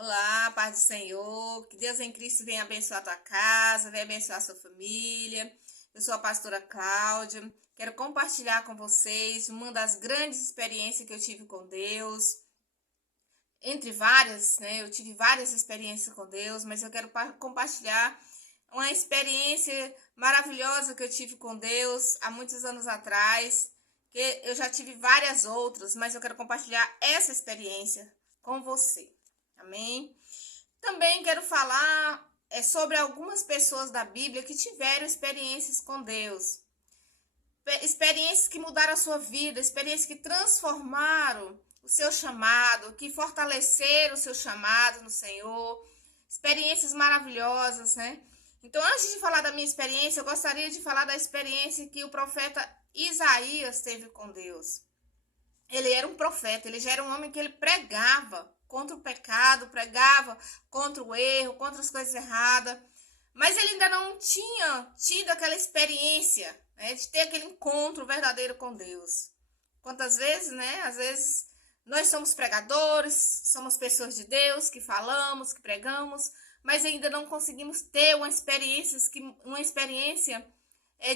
Olá, paz do Senhor, que Deus em Cristo venha abençoar a tua casa, venha abençoar a sua família. Eu sou a pastora Cláudia, quero compartilhar com vocês uma das grandes experiências que eu tive com Deus. Entre várias, né? Eu tive várias experiências com Deus, mas eu quero compartilhar uma experiência maravilhosa que eu tive com Deus há muitos anos atrás, que eu já tive várias outras, mas eu quero compartilhar essa experiência com você. Amém? Também quero falar sobre algumas pessoas da Bíblia que tiveram experiências com Deus. Experiências que mudaram a sua vida, experiências que transformaram o seu chamado, que fortaleceram o seu chamado no Senhor. Experiências maravilhosas, né? Então, antes de falar da minha experiência, eu gostaria de falar da experiência que o profeta Isaías teve com Deus. Ele era um profeta, ele já era um homem que ele pregava contra o pecado, pregava contra o erro, contra as coisas erradas, mas ele ainda não tinha tido aquela experiência, né, de ter aquele encontro verdadeiro com Deus. Quantas vezes, né? Às vezes nós somos pregadores, somos pessoas de Deus que falamos, que pregamos, mas ainda não conseguimos ter uma experiência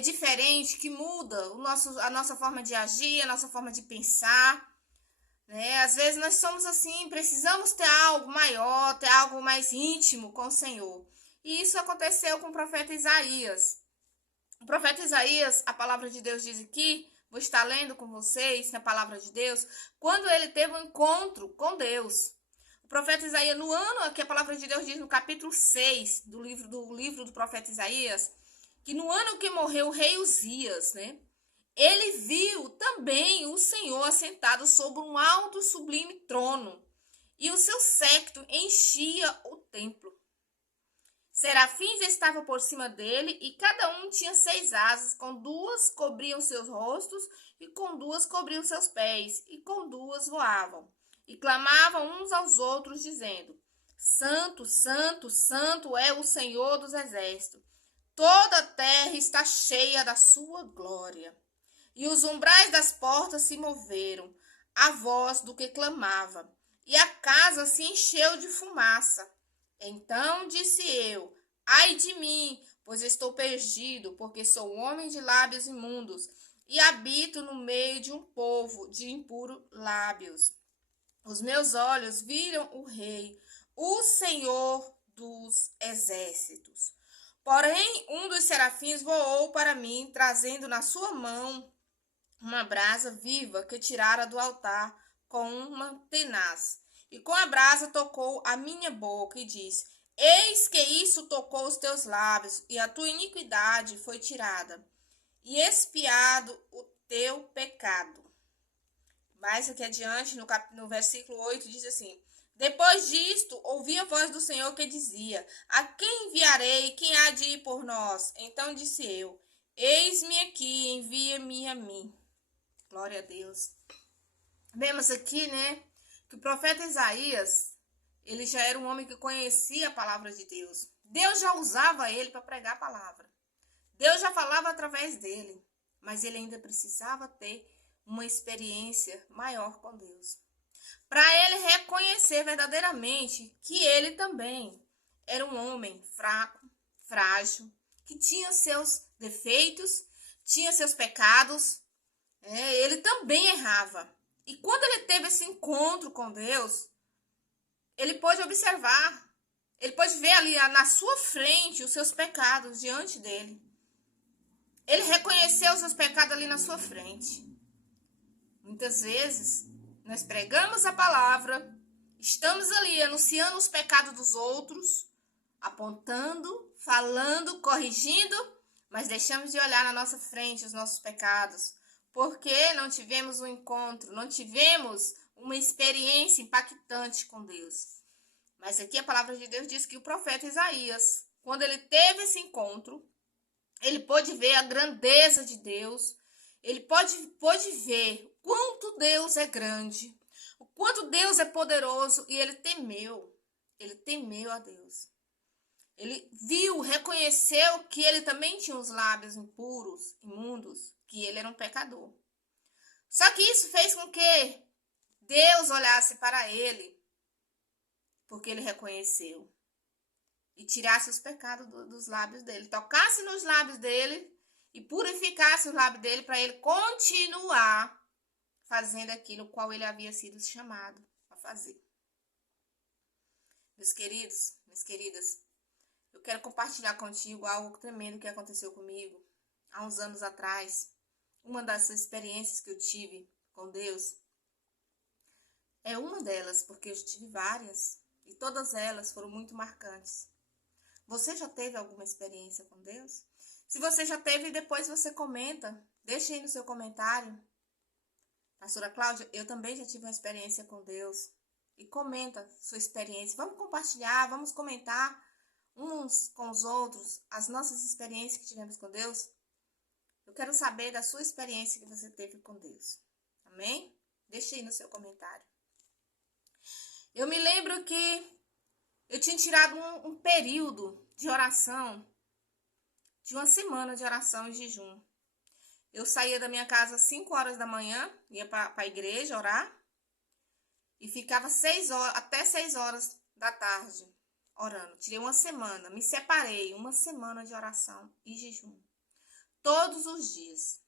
diferente, que muda a nossa forma de agir, a nossa forma de pensar. Né? Às vezes nós somos assim, precisamos ter algo maior, ter algo mais íntimo com o Senhor. E isso aconteceu com o profeta Isaías. O profeta Isaías, a palavra de Deus diz aqui, vou estar lendo com vocês na palavra de Deus, quando ele teve um encontro com Deus. O profeta Isaías, no ano que a palavra de Deus diz no capítulo 6 do livro do profeta Isaías, que no ano que morreu o rei Uzias, né? Ele viu também o Senhor assentado sobre um alto e sublime trono, e o seu séquito enchia o templo. Serafins estavam por cima dele, e cada um tinha 6 asas, com 2 cobriam seus rostos, e com 2 cobriam seus pés, e com 2 voavam. E clamavam uns aos outros, dizendo: Santo, Santo, Santo é o Senhor dos exércitos. Toda a terra está cheia da sua glória. E os umbrais das portas se moveram, à voz do que clamava, e a casa se encheu de fumaça. Então disse eu: Ai de mim, pois estou perdido, porque sou um homem de lábios imundos, e habito no meio de um povo de impuros lábios. Os meus olhos viram o Rei, o Senhor dos exércitos. Porém, um dos serafins voou para mim, trazendo na sua mão uma brasa viva que tirara do altar com uma tenaz. E com a brasa tocou a minha boca e disse: Eis que isso tocou os teus lábios, e a tua iniquidade foi tirada, e expiado o teu pecado. Mais aqui adiante, no versículo 8, diz assim: Depois disto, ouvi a voz do Senhor que dizia: A quem enviarei? Quem há de ir por nós? Então disse eu: Eis-me aqui, envia-me a mim. Glória a Deus. Vemos aqui, né, que o profeta Isaías, ele já era um homem que conhecia a palavra de Deus. Deus já usava ele para pregar a palavra. Deus já falava através dele, mas ele ainda precisava ter uma experiência maior com Deus, para ele reconhecer verdadeiramente que ele também era um homem fraco, frágil, que tinha seus defeitos, tinha seus pecados. Ele também errava. E quando ele teve esse encontro com Deus, ele pôde observar, ele pôde ver ali na sua frente os seus pecados diante dele. Ele reconheceu os seus pecados ali na sua frente. Muitas vezes, nós pregamos a palavra, estamos ali anunciando os pecados dos outros, apontando, falando, corrigindo, mas deixamos de olhar na nossa frente os nossos pecados, porque não tivemos um encontro, não tivemos uma experiência impactante com Deus. Mas aqui a palavra de Deus diz que o profeta Isaías, quando ele teve esse encontro, ele pôde ver a grandeza de Deus, ele pôde ver o quanto Deus é grande, o quanto Deus é poderoso, e ele temeu a Deus. Ele viu, reconheceu que ele também tinha os lábios impuros, imundos, que ele era um pecador. Só que isso fez com que Deus olhasse para ele, porque ele reconheceu. E tirasse os pecados dos lábios dele. Tocasse nos lábios dele e purificasse os lábios dele para ele continuar fazendo aquilo qual ele havia sido chamado a fazer. Meus queridos, minhas queridas, eu quero compartilhar contigo algo tremendo que aconteceu comigo há uns anos atrás. Uma das experiências que eu tive com Deus é uma delas, porque eu tive várias e todas elas foram muito marcantes. Você já teve alguma experiência com Deus? Se você já teve, depois você comenta. Deixa aí no seu comentário. Pastora Cláudia, eu também já tive uma experiência com Deus. E comenta sua experiência. Vamos compartilhar, vamos comentar uns com os outros as nossas experiências que tivemos com Deus. Eu quero saber da sua experiência que você teve com Deus. Amém? Deixa aí no seu comentário. Eu me lembro que eu tinha tirado um período de oração, de uma semana de oração e jejum. Eu saía da minha casa às 5 horas da manhã, ia para a igreja orar, e ficava 6 horas, até 6 horas da tarde orando. Tirei uma semana, me separei, uma semana de oração e jejum. Todos os dias.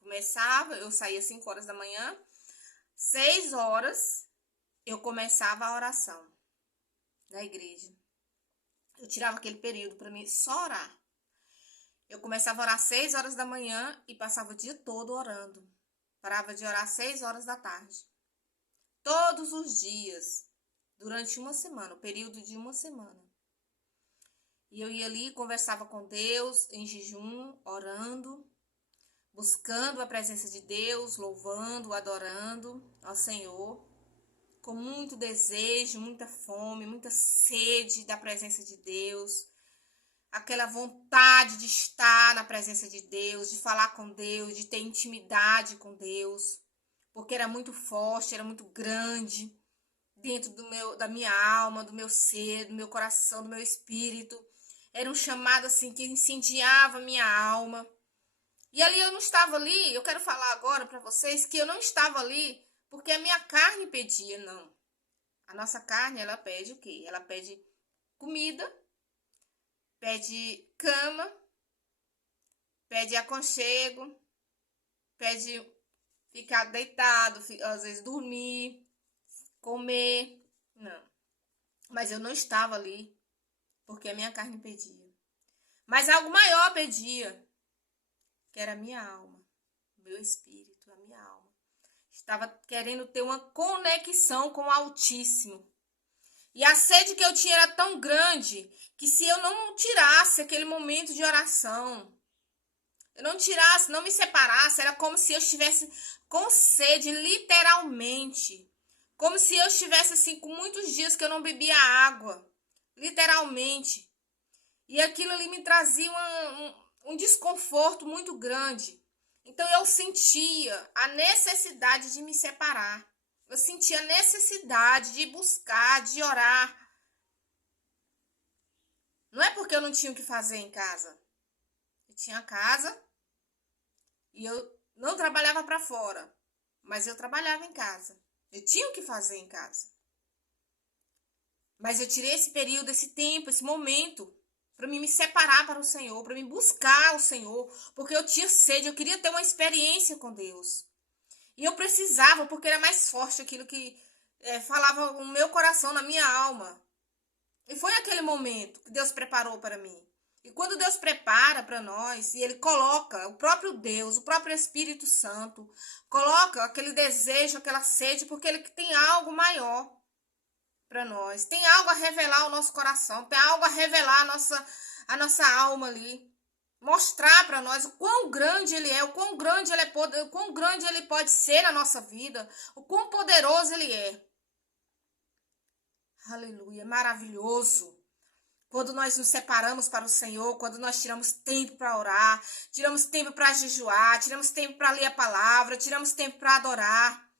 Começava, eu saía às 5 horas da manhã, 6 horas eu começava a oração da igreja. Eu tirava aquele período para mim só orar. Eu começava a orar às 6 horas da manhã e passava o dia todo orando. Parava de orar às 6 horas da tarde. Todos os dias, durante uma semana, o período de uma semana. E eu ia ali, conversava com Deus em jejum, orando, buscando a presença de Deus, louvando, adorando ao Senhor, com muito desejo, muita fome, muita sede da presença de Deus, aquela vontade de estar na presença de Deus, de falar com Deus, de ter intimidade com Deus, porque era muito forte, era muito grande dentro da minha alma, do meu ser, do meu coração, do meu espírito. Era um chamado assim que incendiava a minha alma. E ali eu não estava ali, eu quero falar agora para vocês que eu não estava ali porque a minha carne pedia, não. A nossa carne, ela pede o quê? Ela pede comida, pede cama, pede aconchego, pede ficar deitado, às vezes dormir, comer. Não. Mas eu não estava ali porque a minha carne pedia. Mas algo maior pedia, que era a minha alma, o meu espírito, a minha alma. Estava querendo ter uma conexão com o Altíssimo. E a sede que eu tinha era tão grande que se eu não tirasse aquele momento de oração, eu não tirasse, não me separasse, era como se eu estivesse com sede, literalmente. Como se eu estivesse assim com muitos dias que eu não bebia água, literalmente. E aquilo ali me trazia um desconforto muito grande. Então eu sentia a necessidade de me separar. Eu sentia a necessidade de buscar, de orar. Não é porque eu não tinha o que fazer em casa. Eu tinha casa e eu não trabalhava para fora, mas eu trabalhava em casa. Eu tinha o que fazer em casa. Mas eu tirei esse período, esse tempo, esse momento para mim me separar para o Senhor, para mim buscar o Senhor, porque eu tinha sede, eu queria ter uma experiência com Deus. E eu precisava, porque era mais forte aquilo que falava no meu coração, na minha alma. E foi aquele momento que Deus preparou para mim. E quando Deus prepara para nós, e Ele coloca, o próprio Deus, o próprio Espírito Santo, coloca aquele desejo, aquela sede, porque Ele tem algo maior para nós. Tem algo a revelar ao nosso coração, tem algo a revelar a nossa alma ali. Mostrar para nós o quão grande Ele é, o quão grande Ele é, o quão grande Ele pode ser na nossa vida, o quão poderoso Ele é. Aleluia, maravilhoso. Quando nós nos separamos para o Senhor, quando nós tiramos tempo para orar, tiramos tempo para jejuar, tiramos tempo para ler a palavra, tiramos tempo para adorar.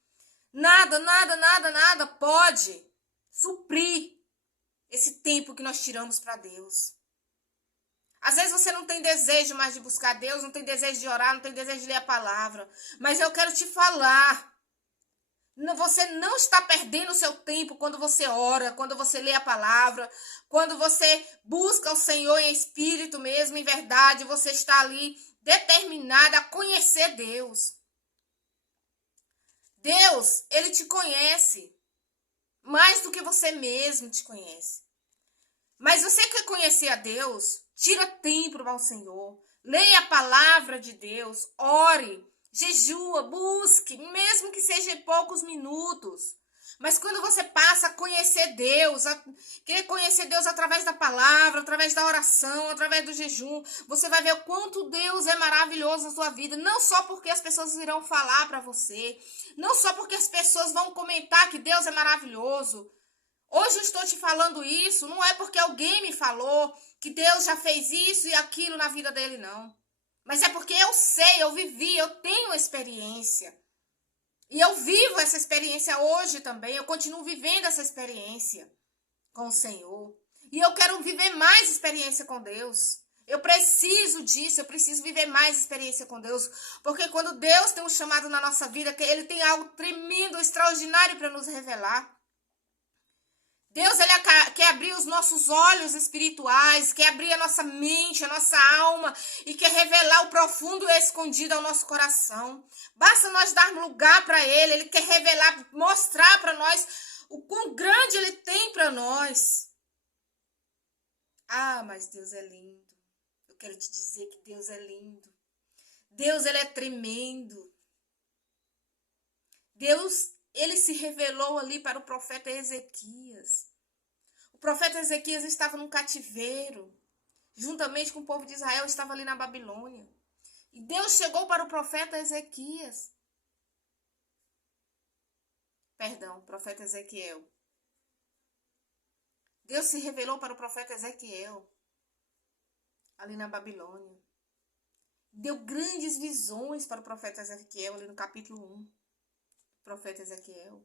Nada pode suprir esse tempo que nós tiramos para Deus. Às vezes você não tem desejo mais de buscar Deus, não tem desejo de orar, não tem desejo de ler a palavra. Mas eu quero te falar Você não está perdendo o seu tempo quando você ora, quando você lê a palavra, quando você busca o Senhor em espírito mesmo, em verdade, você está ali determinada a conhecer Deus. Deus, ele te conhece mais do que você mesmo te conhece. Mas você quer conhecer a Deus? Tira tempo para o Senhor. Leia a palavra de Deus, ore, jejua, busque, mesmo que seja em poucos minutos. Mas quando você passa a conhecer Deus, a querer conhecer Deus através da palavra, através da oração, através do jejum, você vai ver o quanto Deus é maravilhoso na sua vida. Não só porque as pessoas irão falar para você, não só porque as pessoas vão comentar que Deus é maravilhoso. Hoje eu estou te falando isso, não é porque alguém me falou que Deus já fez isso e aquilo na vida dele, não. Mas é porque eu sei, eu vivi, eu tenho experiência. E eu vivo essa experiência hoje também, eu continuo vivendo essa experiência com o Senhor. E eu quero viver mais experiência com Deus. Eu preciso disso, eu preciso viver mais experiência com Deus. Porque quando Deus tem um chamado na nossa vida, Ele tem algo tremendo, extraordinário para nos revelar. Deus, ele quer abrir os nossos olhos espirituais, quer abrir a nossa mente, a nossa alma e quer revelar o profundo e escondido ao nosso coração. Basta nós darmos lugar para ele quer revelar, mostrar para nós o quão grande ele tem para nós. Ah, mas Deus é lindo. Eu quero te dizer que Deus é lindo. Deus, ele é tremendo. Deus, ele se revelou ali para o profeta Ezequias. O profeta Ezequias estava num cativeiro, juntamente com o povo de Israel, estava ali na Babilônia. E Deus chegou para o profeta Ezequias. Perdão, profeta Ezequiel. Deus se revelou para o profeta Ezequiel, ali na Babilônia. Deu grandes visões para o profeta Ezequiel, ali no capítulo 1. Profeta Ezequiel.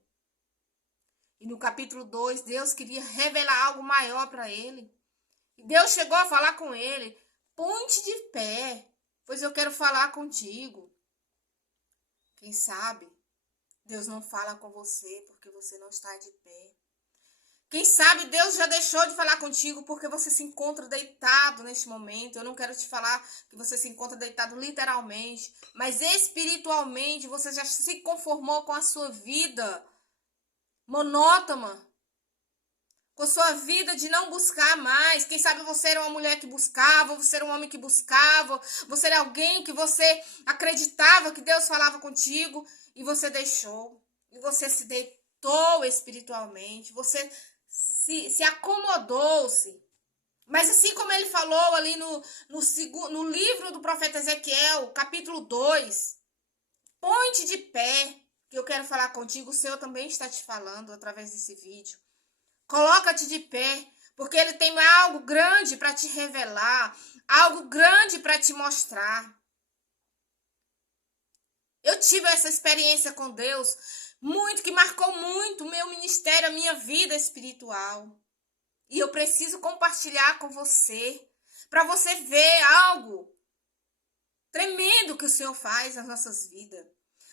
E no capítulo 2, Deus queria revelar algo maior para ele. E Deus chegou a falar com ele: ponte de pé, pois eu quero falar contigo. Quem sabe Deus não fala com você porque você não está de pé. Quem sabe Deus já deixou de falar contigo porque você se encontra deitado neste momento. Eu não quero te falar que você se encontra deitado literalmente, mas espiritualmente você já se conformou com a sua vida monótona, com a sua vida de não buscar mais. Quem sabe você era uma mulher que buscava, você era um homem que buscava, você era alguém que você acreditava que Deus falava contigo e você deixou. E você se deitou espiritualmente, você se acomodou-se. Mas assim como ele falou ali no livro do profeta Ezequiel, capítulo 2, ponte de pé, que eu quero falar contigo, o Senhor também está te falando através desse vídeo. Coloca-te de pé, porque ele tem algo grande para te revelar, algo grande para te mostrar. Eu tive essa experiência com Deus, muito, que marcou muito o meu ministério, a minha vida espiritual. E eu preciso compartilhar com você, para você ver algo tremendo que o Senhor faz nas nossas vidas.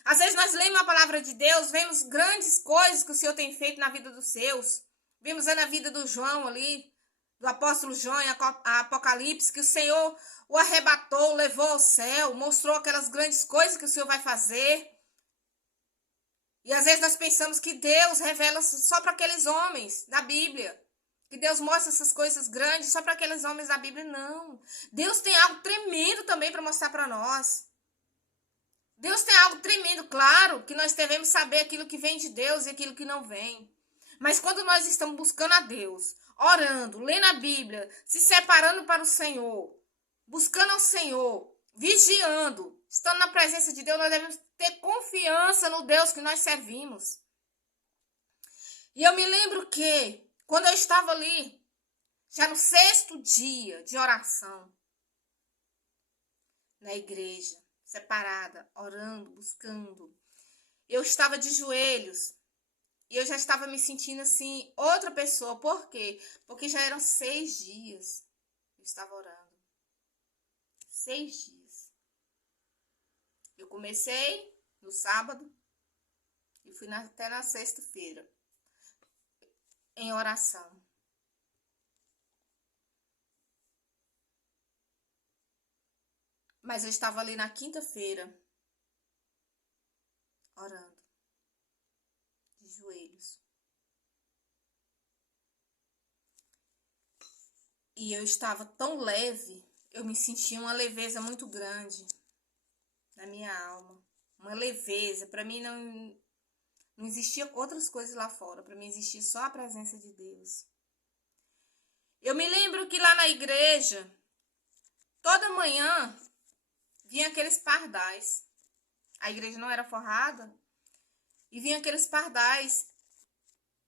Às vezes nós lemos a palavra de Deus, vemos grandes coisas que o Senhor tem feito na vida dos seus. Vimos na vida do João ali, do apóstolo João em Apocalipse, que o Senhor o arrebatou, levou ao céu, mostrou aquelas grandes coisas que o Senhor vai fazer. E às vezes nós pensamos que Deus revela só para aqueles homens da Bíblia. Que Deus mostra essas coisas grandes só para aqueles homens da Bíblia. Não. Deus tem algo tremendo também para mostrar para nós. Deus tem algo tremendo, claro, que nós devemos saber aquilo que vem de Deus e aquilo que não vem. Mas quando nós estamos buscando a Deus, orando, lendo a Bíblia, se separando para o Senhor, buscando ao Senhor, vigiando, estando na presença de Deus, nós devemos ter confiança no Deus que nós servimos. E eu me lembro que, quando eu estava ali, já no 6º dia de oração, na igreja, separada, orando, buscando, eu estava de joelhos. E eu já estava me sentindo assim, outra pessoa. Por quê? Porque já eram 6 dias. Eu estava orando. 6 dias. Eu comecei no sábado E fui até na sexta-feira, em oração. Mas eu estava ali na quinta-feira, orando, de joelhos. E eu estava tão leve, eu me sentia uma leveza muito grande na minha alma. Uma leveza. Para mim não existia outras coisas lá fora. Para mim existia só a presença de Deus. Eu me lembro que lá na igreja, toda manhã, vinha aqueles pardais. A igreja não era forrada. E vinha aqueles pardais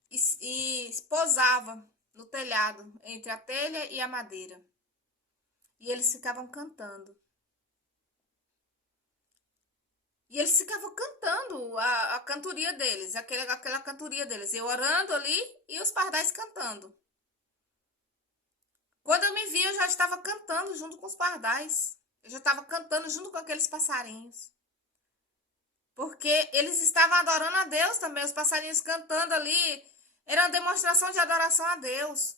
e pousava no telhado, entre a telha e a madeira. E eles ficavam cantando. E eles ficavam cantando a cantoria deles, aquela cantoria deles. Eu orando ali e os pardais cantando. Quando eu me vi, eu já estava cantando junto com os pardais. Eu já estava cantando junto com aqueles passarinhos. Porque eles estavam adorando a Deus também. Os passarinhos cantando ali era uma demonstração de adoração a Deus.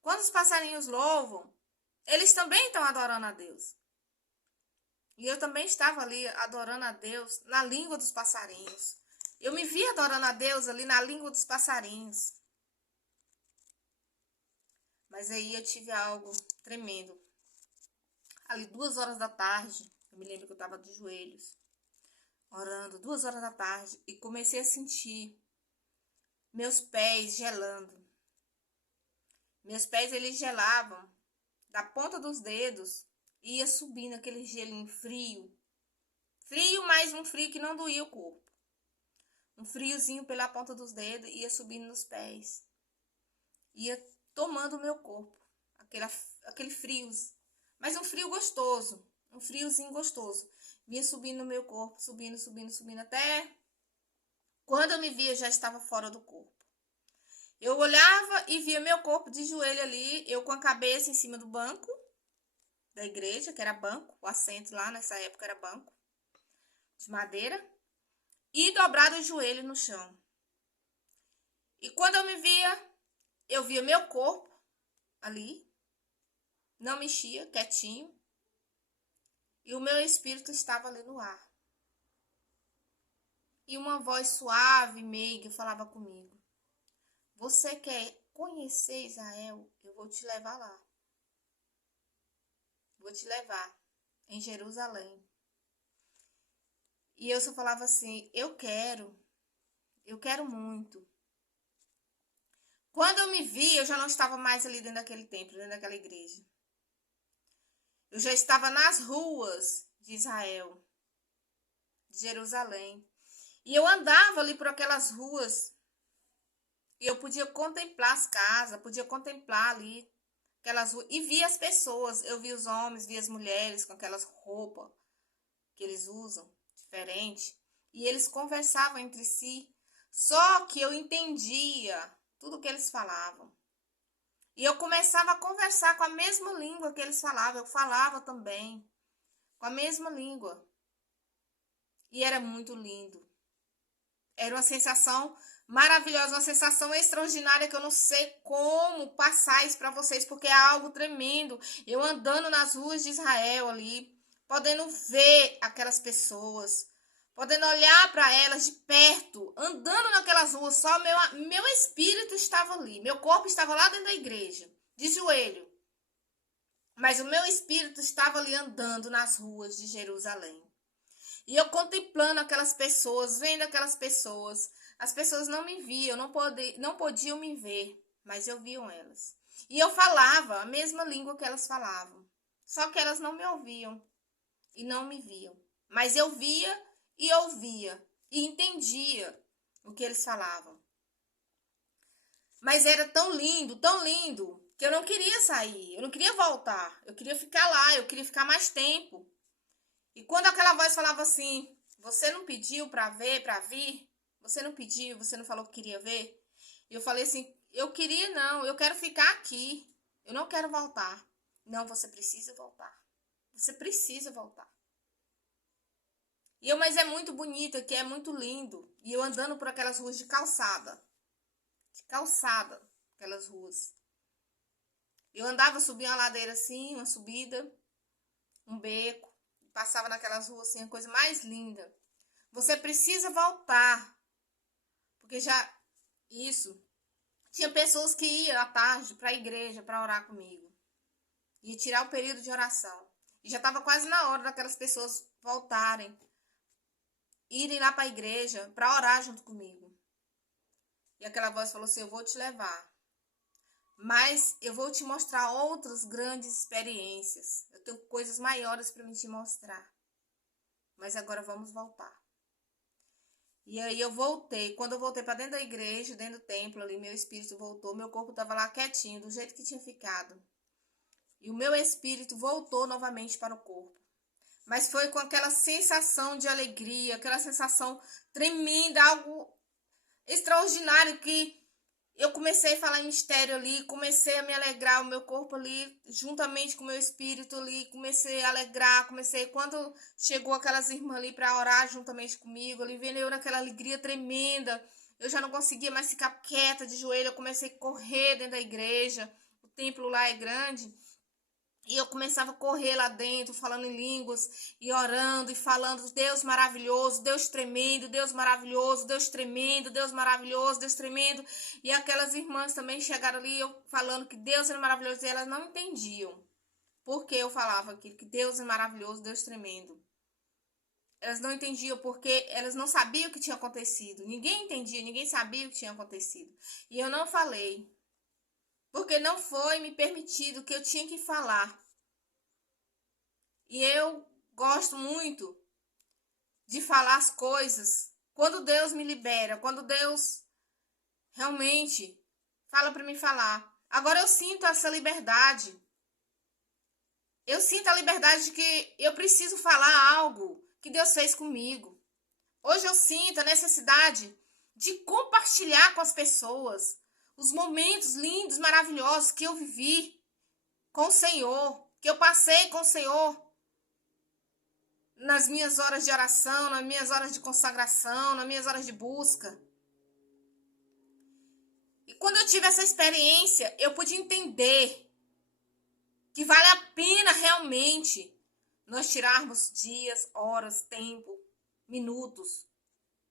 Quando os passarinhos louvam, eles também estão adorando a Deus. E eu também estava ali adorando a Deus na língua dos passarinhos. Eu me vi adorando a Deus ali na língua dos passarinhos. Mas aí eu tive algo tremendo. Ali 2 horas da tarde, eu me lembro que eu estava de joelhos, orando, 2 horas da tarde, e comecei a sentir meus pés gelando. Meus pés, eles gelavam da ponta dos dedos e ia subindo aquele gelinho frio. Frio, mais um frio que não doía o corpo. Um friozinho pela ponta dos dedos, ia subindo nos pés. Ia tomando o meu corpo. Aquele frio. Mas um frio gostoso. Um friozinho gostoso. Vinha subindo no meu corpo, subindo, subindo, subindo. Até quando eu me via, já estava fora do corpo. Eu olhava e via meu corpo de joelho ali. Eu com a cabeça em cima do banco da igreja, que era banco. O assento lá nessa época era banco de madeira. E dobrado o joelho no chão. E quando eu me via, eu via meu corpo ali, não mexia, quietinho, e o meu espírito estava ali no ar. E uma voz suave, meiga, falava comigo: você quer conhecer Israel? Eu vou te levar lá. Vou te levar em Jerusalém. E eu só falava assim: eu quero muito. Quando eu me vi, eu já não estava mais ali dentro daquele templo, dentro daquela igreja. Eu já estava nas ruas de Israel, de Jerusalém. E eu andava ali por aquelas ruas. E eu podia contemplar as casas, podia contemplar ali aquelas ruas. E via as pessoas. Eu via os homens, via as mulheres com aquelas roupas que eles usam, diferente. E eles conversavam entre si. Só que eu entendia tudo que eles falavam. E eu começava a conversar com a mesma língua que eles falavam. Eu falava também com a mesma língua. E era muito lindo. Era uma sensação maravilhosa, uma sensação extraordinária que eu não sei como passar isso para vocês, porque é algo tremendo. Eu andando nas ruas de Israel ali, podendo ver aquelas pessoas, podendo olhar para elas de perto, andando naquelas ruas, só meu espírito estava ali, meu corpo estava lá dentro da igreja, de joelho. Mas o meu espírito estava ali andando nas ruas de Jerusalém. E eu contemplando aquelas pessoas, vendo aquelas pessoas. As pessoas não me viam, não podiam me ver, mas eu via elas. E eu falava a mesma língua que elas falavam. Só que elas não me ouviam e não me viam. Mas eu via e ouvia e entendia o que eles falavam. Mas era tão lindo, que eu não queria sair, eu não queria voltar. Eu queria ficar lá, eu queria ficar mais tempo. E quando aquela voz falava assim: você não pediu para ver, para vir? Você não pediu, você não falou que queria ver? E eu falei assim: eu queria não, eu quero ficar aqui. Eu não quero voltar. Não, você precisa voltar. Você precisa voltar. Mas é muito bonito aqui, é muito lindo. E eu andando por aquelas ruas de calçada. Aquelas ruas. Eu andava, subia uma ladeira assim, uma subida, um beco. Passava naquelas ruas assim, a coisa mais linda. Você precisa voltar. Porque já, isso, tinha pessoas que iam à tarde para a igreja para orar comigo. E tirar o período de oração. E já estava quase na hora daquelas pessoas voltarem. Irem lá para a igreja para orar junto comigo. E aquela voz falou assim: eu vou te levar. Mas eu vou te mostrar outras grandes experiências. Eu tenho coisas maiores para me te mostrar. Mas agora vamos voltar. E aí eu voltei. Quando eu voltei para dentro da igreja, dentro do templo ali, meu espírito voltou. Meu corpo estava lá quietinho, do jeito que tinha ficado. E o meu espírito voltou novamente para o corpo. Mas foi com aquela sensação de alegria, aquela sensação tremenda, algo extraordinário, que eu comecei a falar em mistério ali, comecei a me alegrar, o meu corpo ali, juntamente com o meu espírito ali, comecei a alegrar, quando chegou aquelas irmãs ali para orar juntamente comigo, ali veio naquela alegria tremenda, eu já não conseguia mais ficar quieta de joelho, eu comecei a correr dentro da igreja, o templo lá é grande, e eu começava a correr lá dentro, falando em línguas, e orando, e falando: Deus maravilhoso, Deus tremendo, Deus maravilhoso, Deus tremendo, Deus maravilhoso, Deus tremendo. E aquelas irmãs também chegaram ali, eu falando que Deus era maravilhoso, e elas não entendiam porque eu falava aquilo, que Deus é maravilhoso, Deus tremendo. Elas não entendiam porque elas não sabiam o que tinha acontecido. Ninguém entendia, ninguém sabia o que tinha acontecido. E eu não falei. Porque não foi me permitido, que eu tinha que falar. E eu gosto muito de falar as coisas quando Deus me libera, quando Deus realmente fala para mim falar. Agora eu sinto essa liberdade. Eu sinto a liberdade de que eu preciso falar algo que Deus fez comigo. Hoje eu sinto a necessidade de compartilhar com as pessoas os momentos lindos, maravilhosos que eu vivi com o Senhor, que eu passei com o Senhor nas minhas horas de oração, nas minhas horas de consagração, nas minhas horas de busca. E quando eu tive essa experiência, eu pude entender que vale a pena realmente nós tirarmos dias, horas, tempo, minutos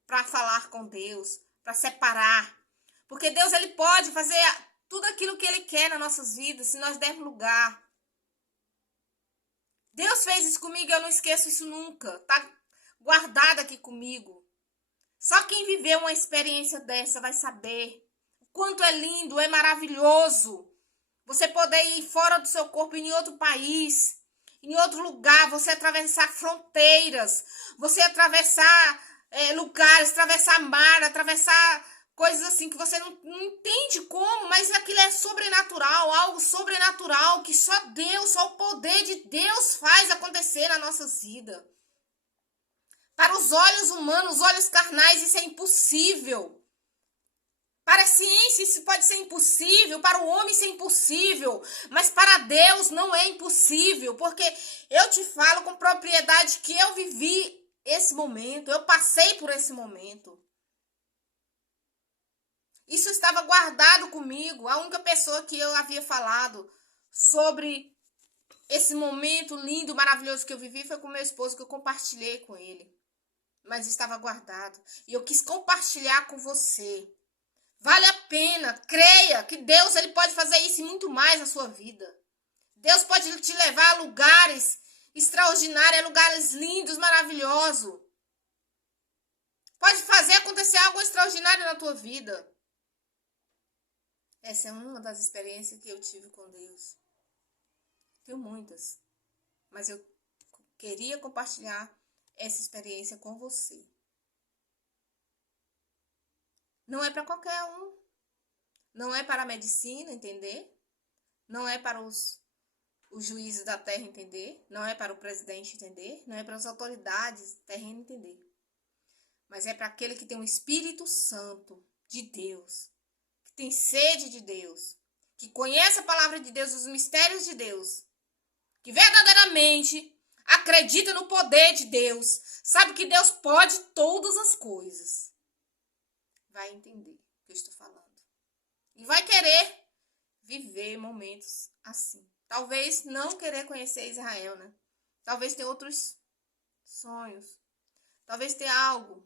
para falar com Deus, para separar. Porque Deus, ele pode fazer tudo aquilo que ele quer nas nossas vidas, se nós dermos lugar. Deus fez isso comigo e eu não esqueço isso nunca. Tá guardado aqui comigo. Só quem viveu uma experiência dessa vai saber o quanto é lindo, é maravilhoso. Você poder ir fora do seu corpo, em outro país, em outro lugar, você atravessar fronteiras, você atravessar lugares, atravessar mar, atravessar coisas assim que você não entende como, mas aquilo é sobrenatural, algo sobrenatural que só Deus, só o poder de Deus faz acontecer na nossa vida. Para os olhos humanos, os olhos carnais, isso é impossível. Para a ciência isso pode ser impossível, para o homem isso é impossível, mas para Deus não é impossível, porque eu te falo com propriedade que eu vivi esse momento, eu passei por esse momento. Isso estava guardado comigo. A única pessoa que eu havia falado sobre esse momento lindo, maravilhoso que eu vivi foi com meu esposo, que eu compartilhei com ele. Mas estava guardado. E eu quis compartilhar com você. Vale a pena. Creia que Deus, ele pode fazer isso e muito mais na sua vida. Deus pode te levar a lugares extraordinários, a lugares lindos, maravilhosos. Pode fazer acontecer algo extraordinário na tua vida. Essa é uma das experiências que eu tive com Deus. Tenho muitas, mas eu queria compartilhar essa experiência com você. Não é para qualquer um. Não é para a medicina entender. Não é para os juízes da terra entender. Não é para o presidente entender. Não é para as autoridades terrenas entender. Mas é para aquele que tem o Espírito Santo de Deus, que tem sede de Deus, que conhece a palavra de Deus, os mistérios de Deus, que verdadeiramente acredita no poder de Deus, sabe que Deus pode todas as coisas, vai entender o que eu estou falando. E vai querer viver momentos assim. Talvez não querer conhecer Israel, né? Talvez ter outros sonhos. Talvez ter algo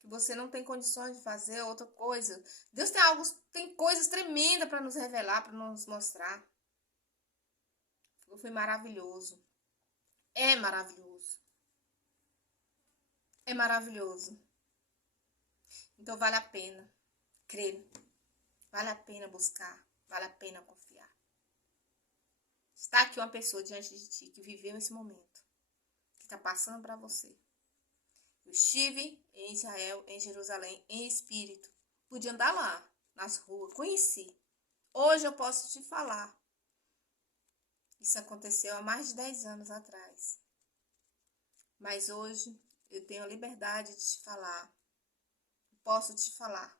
que você não tem condições de fazer, outra coisa. Deus tem coisas tremendas para nos revelar, para nos mostrar. Foi maravilhoso. É maravilhoso. É maravilhoso. Então vale a pena crer. Vale a pena buscar. Vale a pena confiar. Está aqui uma pessoa diante de ti que viveu esse momento. Que está passando para você. Eu estive em Israel, em Jerusalém, em espírito. Pude andar lá, nas ruas, conheci. Hoje eu posso te falar. Isso aconteceu há mais de 10 anos atrás. Mas hoje eu tenho a liberdade de te falar. Posso te falar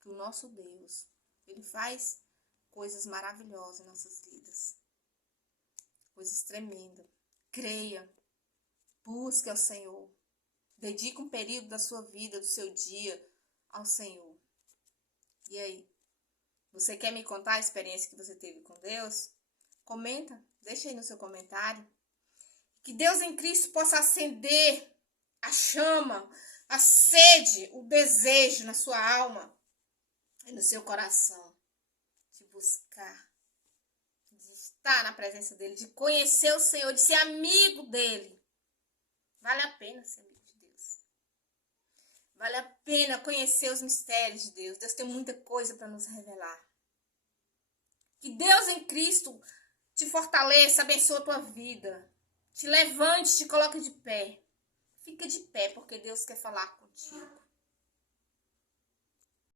que o nosso Deus, Ele faz coisas maravilhosas em nossas vidas. Coisas tremendas. Creia. Busque ao Senhor. Dedique um período da sua vida, do seu dia, ao Senhor. E aí? Você quer me contar a experiência que você teve com Deus? Comenta, deixa aí no seu comentário. Que Deus em Cristo possa acender a chama, a sede, o desejo na sua alma e no seu coração. De buscar, de estar na presença dEle, de conhecer o Senhor, de ser amigo dEle. Vale a pena ser amigo de Deus. Vale a pena conhecer os mistérios de Deus. Deus tem muita coisa para nos revelar. Que Deus em Cristo te fortaleça, abençoe a tua vida. Te levante, te coloque de pé. Fica de pé, porque Deus quer falar contigo.